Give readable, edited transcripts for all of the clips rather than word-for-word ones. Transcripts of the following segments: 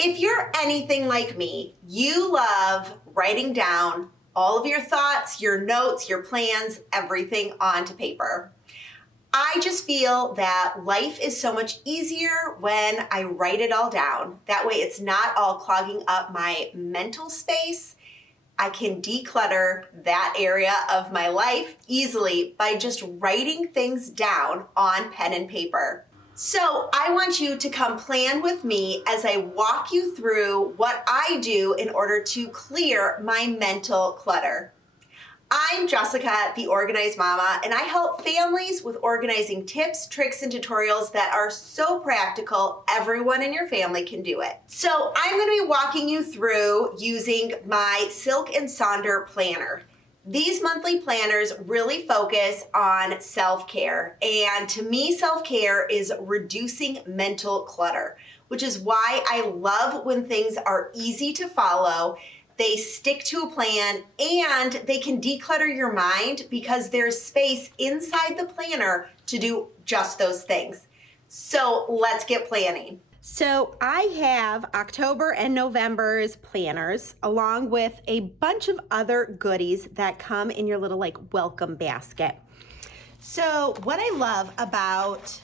If you're anything like me, you love writing down all of your thoughts, your notes, your plans, everything onto paper. I just feel that life is so much easier when I write it all down. That way it's not all clogging up my mental space. I can declutter that area of my life easily by just writing things down on pen and paper. So I want you to come plan with me as I walk you through what I do in order to clear my mental clutter. I'm Jessica, the Organized Mama, and I help families with organizing tips, tricks, and tutorials that are so practical, everyone in your family can do it. So I'm going to be walking you through using my Silk Sonder planner. These monthly planners really focus on self-care, and to me, self-care is reducing mental clutter, which is why I love when things are easy to follow, they stick to a plan, and they can declutter your mind because there's space inside the planner to do just those things. So let's get planning. So I have October and November's planners along with a bunch of other goodies that come in your little welcome basket. So what I love about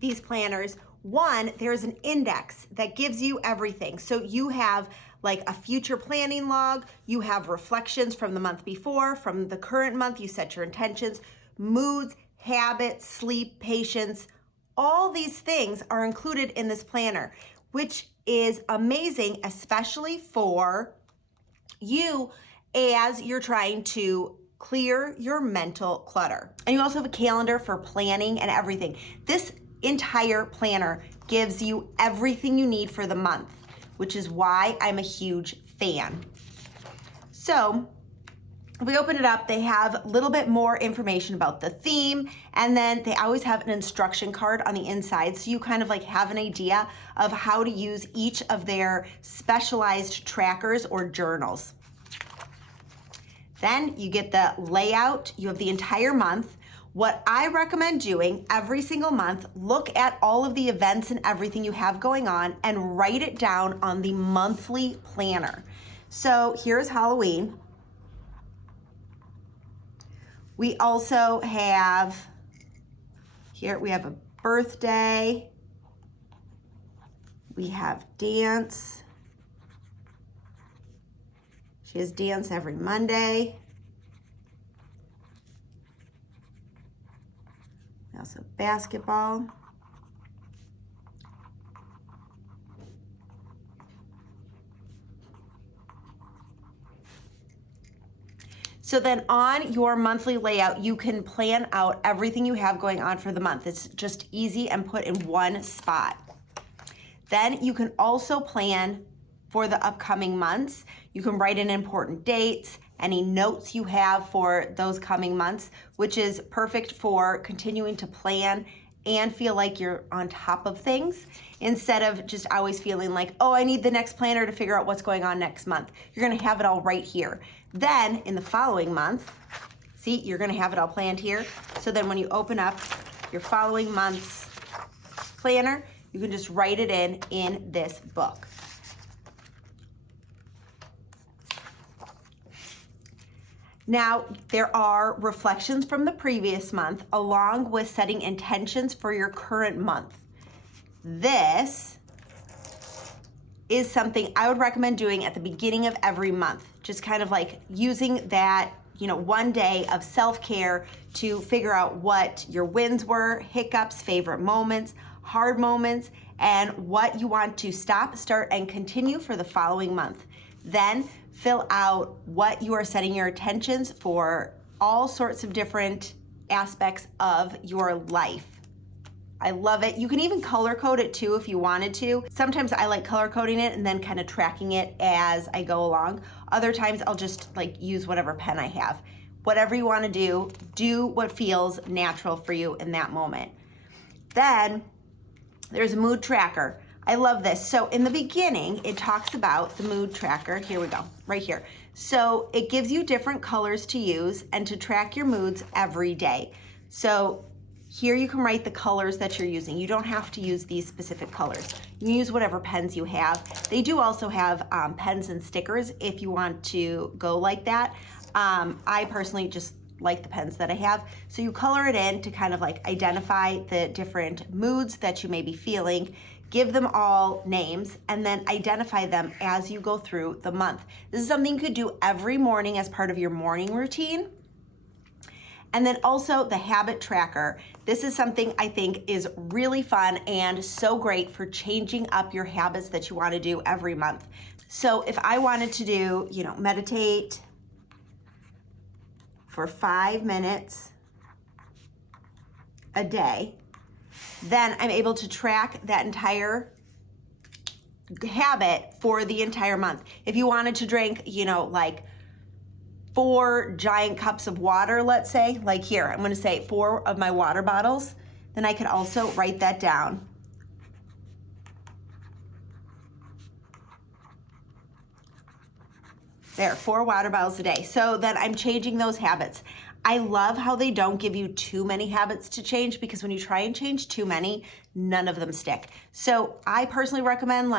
these planners, one, there's an index that gives you everything. So you have a future planning log, you have reflections from the month before, from the current month, you set your intentions, moods, habits, sleep, patience. All these things are included in this planner, which is amazing, especially for you as you're trying to clear your mental clutter. And you also have a calendar for planning and everything. This entire planner gives you everything you need for the month, which is why I'm a huge fan. So if we open it up, they have a little bit more information about the theme, and then they always have an instruction card on the inside, so you kind of have an idea of how to use each of their specialized trackers or journals. Then you get the layout, you have the entire month. What I recommend doing every single month, look at all of the events and everything you have going on and write it down on the monthly planner. So here's Halloween. We also have, here we have a birthday, we have dance. She has dance every Monday. Also basketball. So then on your monthly layout, you can plan out everything you have going on for the month. It's just easy and put in one spot. Then you can also plan for the upcoming months. You can write in important dates, any notes you have for those coming months, which is perfect for continuing to plan and feel like you're on top of things instead of just always feeling like, oh, I need the next planner to figure out what's going on next month. You're gonna have it all right here. Then in the following month, see, you're gonna have it all planned here. So then when you open up your following month's planner, you can just write it in this book. Now, there are reflections from the previous month along with setting intentions for your current month. This is something I would recommend doing at the beginning of every month. Just kind of using that, one day of self-care to figure out what your wins were, hiccups, favorite moments, hard moments, and what you want to stop, start, and continue for the following month. Then fill out what you are setting your intentions for all sorts of different aspects of your life. I love it. You can even color code it too if you wanted to. Sometimes I like color coding it and then kind of tracking it as I go along. Other times I'll just use whatever pen I have. Whatever you want to do what feels natural for you in that moment. Then there's a mood tracker. I love this. So in the beginning, it talks about the mood tracker. Here we go, right here. So it gives you different colors to use and to track your moods every day. So Here you can write the colors that you're using. You don't have to use these specific colors. You can use whatever pens you have. They do also have pens and stickers if you want to go like that. I personally just like the pens that I have. So you color it in to kind of like identify the different moods that you may be feeling, give them all names, and then identify them as you go through the month. This is something you could do every morning as part of your morning routine. And then also the habit tracker. This is something I think is really fun and so great for changing up your habits that you want to do every month. So if I wanted to do, meditate for 5 minutes a day, then I'm able to track that entire habit for the entire month. If you wanted to drink, like 4 giant cups of water, let's say, like here, I'm gonna say 4 of my water bottles, then I could also write that down. There, 4 water bottles a day. So then I'm changing those habits. I love how they don't give you too many habits to change, because when you try and change too many, none of them stick. So I personally recommend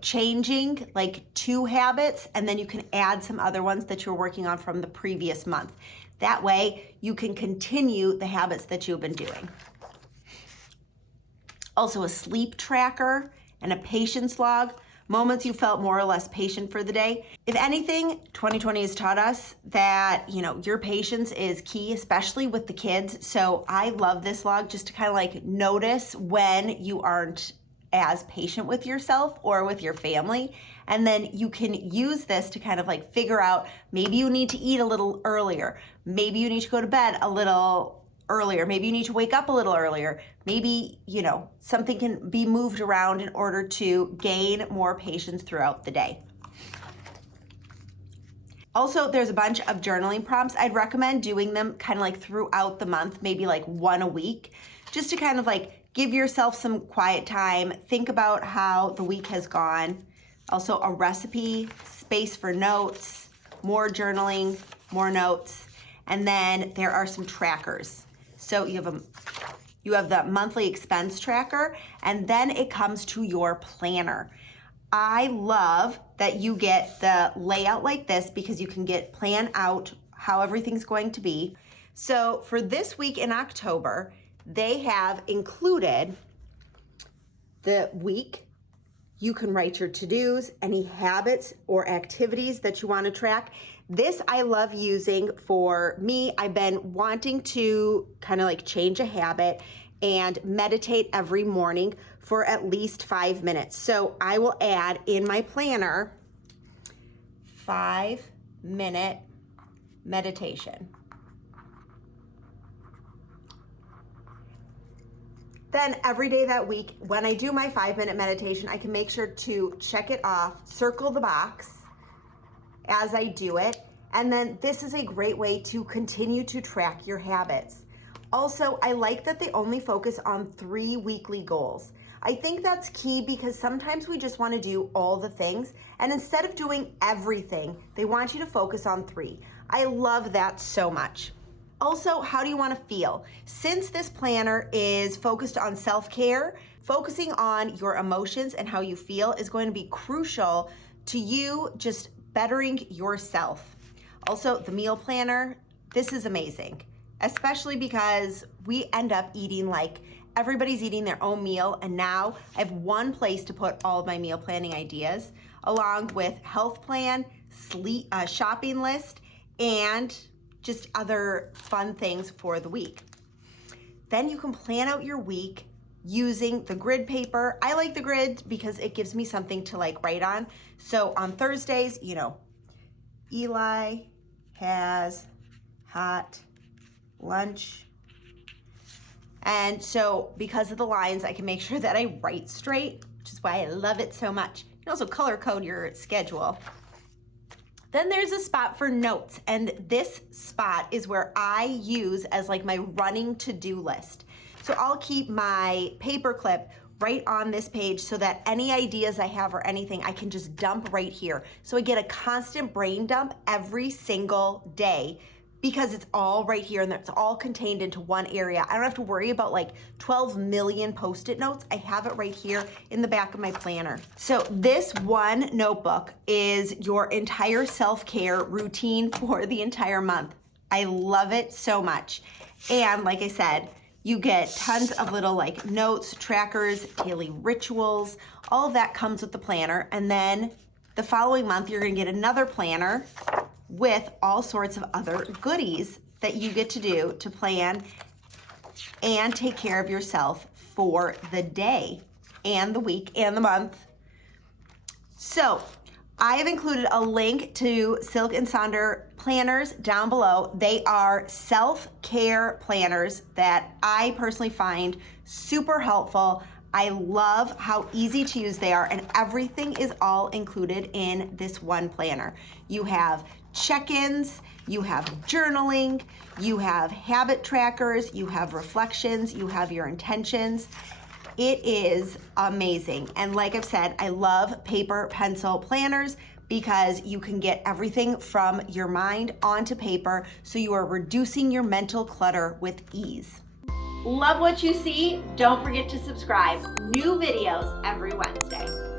changing like 2 habits, and then you can add some other ones that you're working on from the previous month. That way you can continue the habits that you've been doing. Also a sleep tracker and a patience log. Moments you felt more or less patient for the day. If anything, 2020 has taught us that, your patience is key, especially with the kids. So I love this log just to kind of like notice when you aren't as patient with yourself or with your family. And then you can use this to kind of like figure out, maybe you need to eat a little earlier. Maybe you need to go to bed a little earlier. Maybe you need to wake up a little earlier. Maybe, something can be moved around in order to gain more patience throughout the day. Also, there's a bunch of journaling prompts. I'd recommend doing them kind of like throughout the month, maybe like 1 a week, just to kind of like give yourself some quiet time, think about how the week has gone. Also a recipe, space for notes, more journaling, more notes. And then there are some trackers. So you have the monthly expense tracker, and then it comes to your planner. I love that you get the layout like this, because you can plan out how everything's going to be. So for this week in October, they have included the week. You can write your to-dos, any habits or activities that you want to track. This I love using for me. I've been wanting to kind of like change a habit and meditate every morning for at least 5 minutes. So I will add in my planner 5-minute meditation. Then every day that week, when I do my 5-minute meditation, I can make sure to check it off, circle the box as I do it. And then this is a great way to continue to track your habits. Also, I like that they only focus on 3 weekly goals. I think that's key, because sometimes we just want to do all the things, and instead of doing everything, they want you to focus on 3. I love that so much. Also, how do you want to feel? Since this planner is focused on self-care, focusing on your emotions and how you feel is going to be crucial to you just bettering yourself. Also, the meal planner, this is amazing, especially because we end up eating like everybody's eating their own meal, and now I have one place to put all of my meal planning ideas, along with health plan, sleep, shopping list, and just other fun things for the week. Then you can plan out your week using the grid paper. I like the grid because it gives me something to like write on. So on Thursdays, Eli has hot lunch. And so because of the lines, I can make sure that I write straight, which is why I love it so much. You can also color code your schedule. Then there's a spot for notes, and this spot is where I use as like my running to-do list. So I'll keep my paper clip right on this page so that any ideas I have or anything, I can just dump right here. So I get a constant brain dump every single day, because it's all right here and it's all contained into one area. I don't have to worry about like 12 million Post-it notes. I have it right here in the back of my planner. So this one notebook is your entire self-care routine for the entire month. I love it so much. And like I said, you get tons of little like notes, trackers, daily rituals, all of that comes with the planner. And then the following month, you're gonna get another planner with all sorts of other goodies that you get to do to plan and take care of yourself for the day and the week and the month. So I have included a link to Silk and Sonder planners down below. They are self-care planners that I personally find super helpful. I love how easy to use they are, and everything is all included in this one planner. You have check-ins, you have journaling, you have habit trackers, you have reflections, you have your intentions. It is amazing. And like I've said, I love paper pencil planners because you can get everything from your mind onto paper, so you are reducing your mental clutter with ease. Love what you see? Don't forget to subscribe. New videos every Wednesday.